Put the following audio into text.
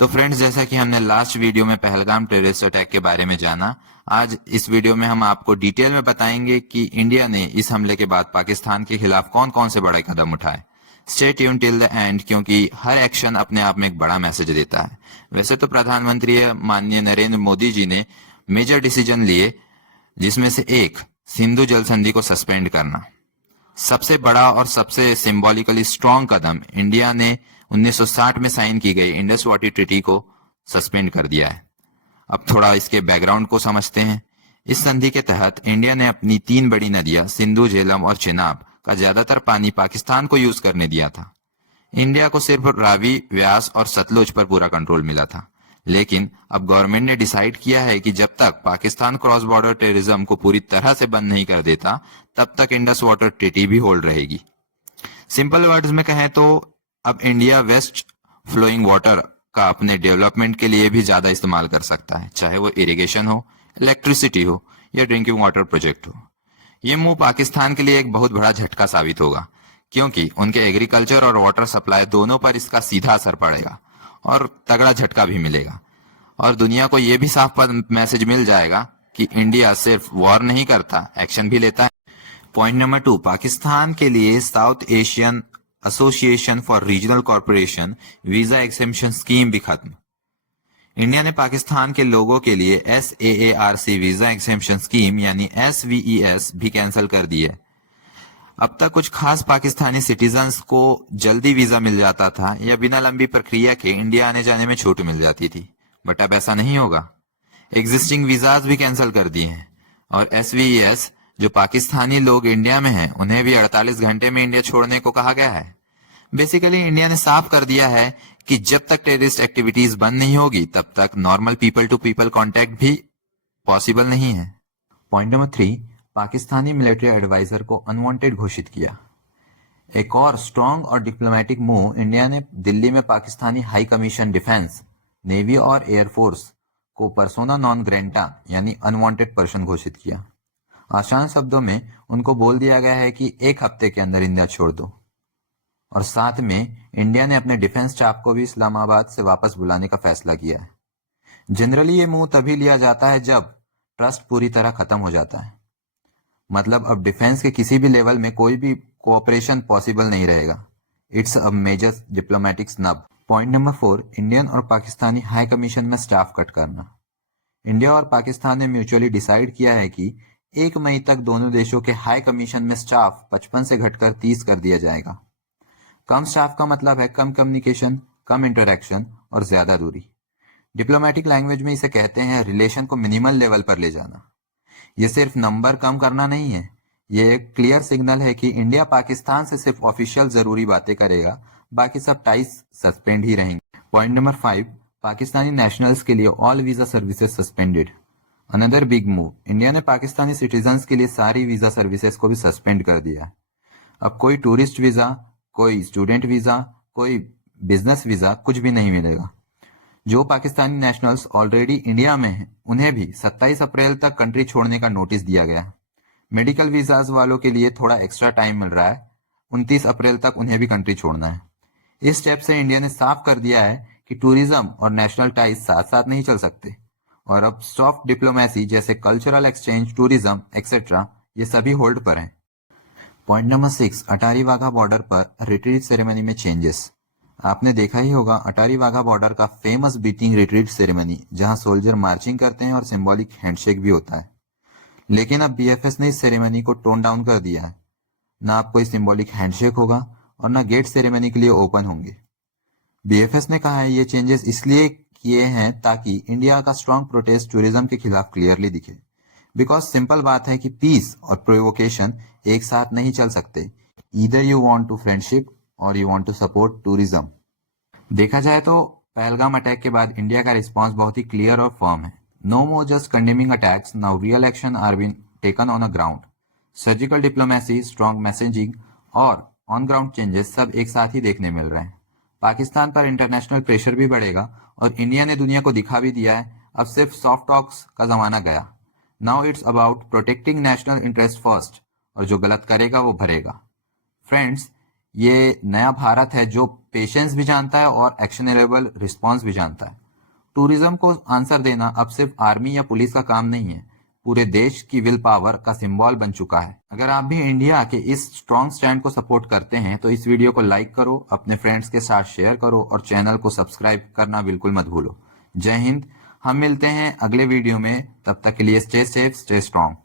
तो फ्रेंड्स, जैसा कि हमने लास्ट वीडियो में पहलगाम टेररिस्ट अटैक के बारे में जाना, आज इस वीडियो में हम आपको डिटेल में बताएंगे कि इंडिया ने इस हमले के बाद पाकिस्तान के खिलाफ कौन कौन से बड़े कदम उठाए। Stay tune till the end, क्योंकि हर एक्शन अपने आप में एक बड़ा मैसेज देता है। वैसे तो प्रधानमंत्री माननीय नरेंद्र मोदी जी ने मेजर डिसीजन लिए, जिसमें से एक सिंधु जल संधि को सस्पेंड करना। सबसे बड़ा और सबसे सिंबॉलिकली स्ट्रॉन्ग कदम, इंडिया ने 1960 में साइन की गई इंडस वाटर ट्रीटी को सस्पेंड कर दिया है। अब थोड़ा इसके बैकग्राउंड को समझते हैं। इस संधि के तहत इंडिया ने अपनी 3 बड़ी नदियां सिंधु, झेलम और चेनाब का ज्यादातर पानी पाकिस्तान को यूज करने दिया था। इंडिया को सिर्फ रावी, व्यास और सतलुज पर पूरा कंट्रोल मिला था। लेकिन अब गवर्नमेंट ने डिसाइड किया है कि जब तक पाकिस्तान क्रॉस बॉर्डर टेररिज्म को पूरी तरह से बंद नहीं कर देता, तब तक इंडस वाटर ट्रीटी भी होल्ड रहेगी। सिंपल वर्ड्स में कहें तो अब इंडिया वेस्ट फ्लोइंग वाटर का अपने डेवलपमेंट के लिए भी ज्यादा इस्तेमाल कर सकता है, चाहे वो इरिगेशन हो, इलेक्ट्रिसिटी हो या ड्रिंकिंग वाटर प्रोजेक्ट हो। ये मूव पाकिस्तान के लिए एक बहुत बड़ा झटका साबित होगा, क्योंकि उनके एग्रीकल्चर और वाटर सप्लाई दोनों पर इसका सीधा असर पड़ेगा और तगड़ा झटका भी मिलेगा। और दुनिया को यह भी साफ मैसेज मिल जाएगा कि इंडिया सिर्फ वॉर नहीं करता, एक्शन भी लेता है। पॉइंट नंबर 2, पाकिस्तान के लिए south Asian association for regional corporation visa exemption scheme भी खत्म। इंडिया ने पाकिस्तान के लोगों के लिए SAARC वीजा एक्सेम्पशन स्कीम यानी SVES भी कैंसिल कर दी है। अब तक कुछ खास पाकिस्तानी सिटीजन्स को जल्दी वीजा मिल जाता था या बिना लंबी प्रक्रिया के इंडिया आने जाने में छूट मिल जाती थी, बट अब ऐसा नहीं होगा। एग्जिस्टिंग वीजाज भी कैंसिल कर दिए हैं और SVES, जो पाकिस्तानी लोग इंडिया में हैं, उन्हें भी 48 घंटे में इंडिया छोड़ने को कहा गया है। बेसिकली इंडिया ने साफ कर दिया है कि जब तक टेररिस्ट एक्टिविटीज बंद नहीं होगी, तब तक normal people to people contact भी पॉसिबल नहीं है। Point number 3, Pakistani military adviser को अनवांटेड घोषित किया। एक और स्ट्रॉन्ग और डिप्लोमेटिक मूव, इंडिया ने दिल्ली में Pakistani high commission defence, navy और एयरफोर्स को पर्सोना नॉन ग्रेटा यानी अनवांटेड पर्सन घोषित किया। आसान शब्दों में उनको बोल दिया गया है कि 1 हफ्ते के अंदर इंडिया छोड़ दो। और साथ में इंडिया ने अपने डिफेंस स्टाफ को भी इस्लामाबाद से वापस बुलाने का फैसला किया है। जनरली ये मूव तभी लिया जाता है जब ट्रस्ट पूरी तरह खत्म हो जाता है, मतलब अब डिफेंस के किसी भी लेवल में कोई भी कोऑपरेशन पॉसिबल नहीं रहेगा। It's a major diplomatic snub. Point number 4, Indian और पाकिस्तानी हाई कमीशन में स्टाफ कट करना। इंडिया और पाकिस्तान ने म्यूचुअली डिसाइड किया है कि 1 मई तक दोनों देशों के हाई कमीशन में स्टाफ 55 से घटकर 30 कर दिया जाएगा। कम स्टाफ का मतलब है कम कम्युनिकेशन, कम इंटरेक्शन और ज्यादा दूरी। डिप्लोमेटिक लैंग्वेज में इसे कहते हैं रिलेशन को मिनिमल लेवल पर ले जाना। ये सिर्फ नंबर कम करना नहीं है, ये एक क्लियर सिग्नल है कि इंडिया पाकिस्तान से सिर्फ ऑफिशियल जरूरी बातें करेगा, बाकी सब टाइज सस्पेंड ही रहेंगे। पॉइंट नंबर 5, पाकिस्तानी नेशनल्स के लिए all visa services suspended. Another big move, India ने पाकिस्तानी सिटीजन्स के लिए सारी वीजा सर्विसेज को भी सस्पेंड कर दिया है। अब कोई टूरिस्ट वीजा, कोई स्टूडेंट वीजा, कोई बिजनेस वीजा, कुछ भी नहीं मिलेगा। जो पाकिस्तानी नेशनल्स ऑलरेडी इंडिया में हैं, उन्हें भी 27 अप्रैल तक कंट्री छोड़ने का नोटिस दिया गया है। मेडिकल वीजाज वालों के लिए थोड़ा एक्स्ट्रा टाइम मिल रहा है, 29 अप्रैल तक उन्हें भी कंट्री छोड़ना है। इस स्टेप से इंडिया ने साफ कर दिया है कि टूरिज्म और नेशनल टाइज साथ साथ नहीं चल सकते, और अब सॉफ्ट डिप्लोमेसी जैसे कल्चरल एक्सचेंज, टूरिज्म एक्सेट्रा, ये सभी होल्ड पर हैं। Point number 6, Attari Wagah border पर रिट्रीट सेरेमनी में चेंजेस। आपने देखा ही होगा अटारी वाघा बॉर्डर का फेमस बीटिंग रिट्रीट सेरेमनी, जहां सोल्जर मार्चिंग करते हैं और सिंबॉलिक हैंडशेक भी होता है। लेकिन अब BFS ने इस सेरेमनी को टोन डाउन कर दिया है। ना अब कोई सिंबॉलिक हैंडशेक होगा और ना गेट सेरेमनी के लिए ओपन होंगे। BFS ने कहा है ये चेंजेस इसलिए किए हैं ताकि इंडिया का स्ट्रॉन्ग प्रोटेस्ट टूरिज्म के खिलाफ क्लियरली दिखे। बिकॉज सिंपल बात है कि पीस और प्रोवोकेशन एक साथ नहीं चल सकते। Either you want to friendship or you want to support tourism. देखा जाए तो पहलगाम अटैक के बाद इंडिया का रिस्पांस बहुत ही क्लियर और फर्म है। No more just condemning attacks, now real action are been taken on a ground. Surgical diplomacy, strong messaging और ऑन ग्राउंड चेंजेस सब एक साथ ही देखने मिल रहे हैं। पाकिस्तान पर इंटरनेशनल प्रेशर भी बढ़ेगा और इंडिया ने दुनिया को दिखा भी दिया है अब सिर्फ सॉफ्ट टॉक्स का जमाना गया। Now it's about protecting national interest first, और जो गलत करेगा वो भरेगा। फ्रेंड्स, ये नया भारत है जो पेशेंस भी जानता है और एक्शनेबल रिस्पॉन्स भी जानता है। टूरिज्म को आंसर देना अब सिर्फ आर्मी या पुलिस का काम नहीं है, पूरे देश की विल पावर का सिंबल बन चुका है। अगर आप भी इंडिया के इस स्ट्रॉन्ग स्टैंड को सपोर्ट करते हैं तो इस वीडियो को लाइक करो, अपने फ्रेंड्स के साथ शेयर करो और चैनल को सब्सक्राइब करना बिल्कुल मत भूलो। जय हिंद। हम मिलते हैं अगले वीडियो में, तब तक के लिए स्टे सेफ, स्टे स्ट्रॉन्ग।